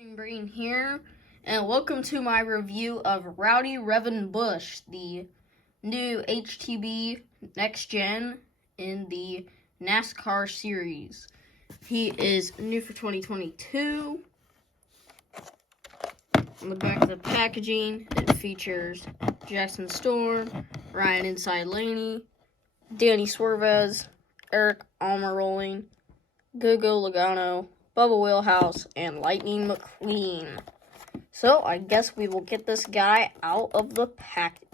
Brain here, and welcome to my review of Rowdy, Revvin, Busch, the new HTB Next Gen in the NASCAR series. He is new for 2022. On the back of the packaging, it features Jackson Storm, Ryan Inside Laney, Danny Swervez, Eric Almirola, Gogo Logano, Bubba Wheelhouse, and Lightning McQueen. So, I guess we will get this guy out of the package.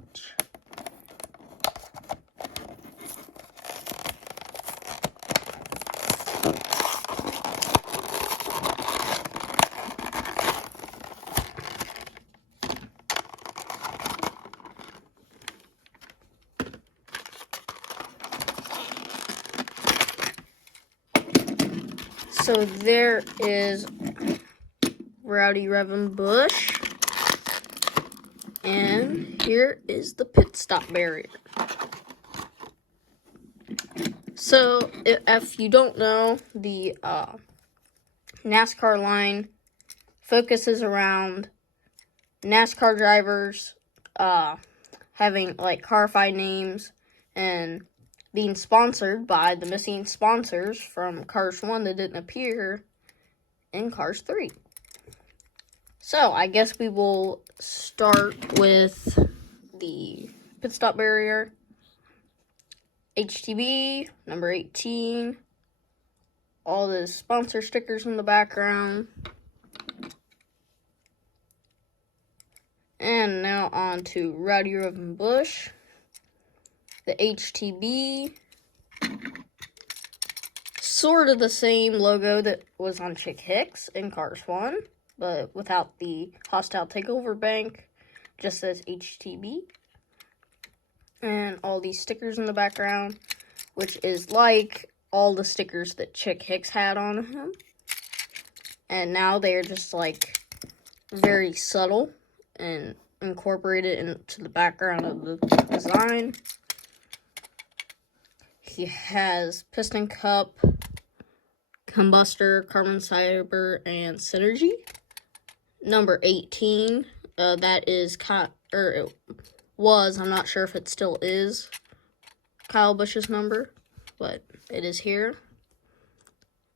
So there is Rowdy, Revvin, Busch, and here is the pit stop barrier. So if you don't know, the NASCAR line focuses around NASCAR drivers having like carified names and being sponsored by the missing sponsors from Cars 1 that didn't appear in Cars 3. So, I guess we will start with the pit stop barrier. HTB, number 18. All the sponsor stickers in the background. And now on to Rowdy, Revvin, Busch. The HTB, sort of the same logo that was on Chick Hicks in Cars 1, but without the hostile takeover bank, just says HTB. And all these stickers in the background, which is like all the stickers that Chick Hicks had on him. And now they are just like very subtle and incorporated into the background of the design. He has Piston Cup, Combustor, Carbon Fiber, and Synergy. Number 18, that is, it was, I'm not sure if it still is, Kyle Busch's number, but it is here.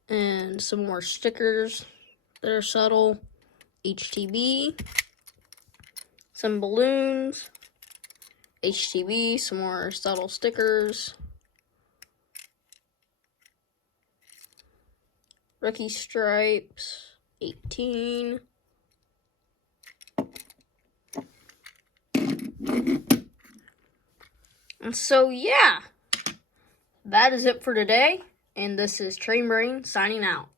And some more stickers that are subtle. HTB, some balloons, HTB, some more subtle stickers. Rookie stripes, 18. And so, yeah, that is it for today. And this is Train Brain signing out.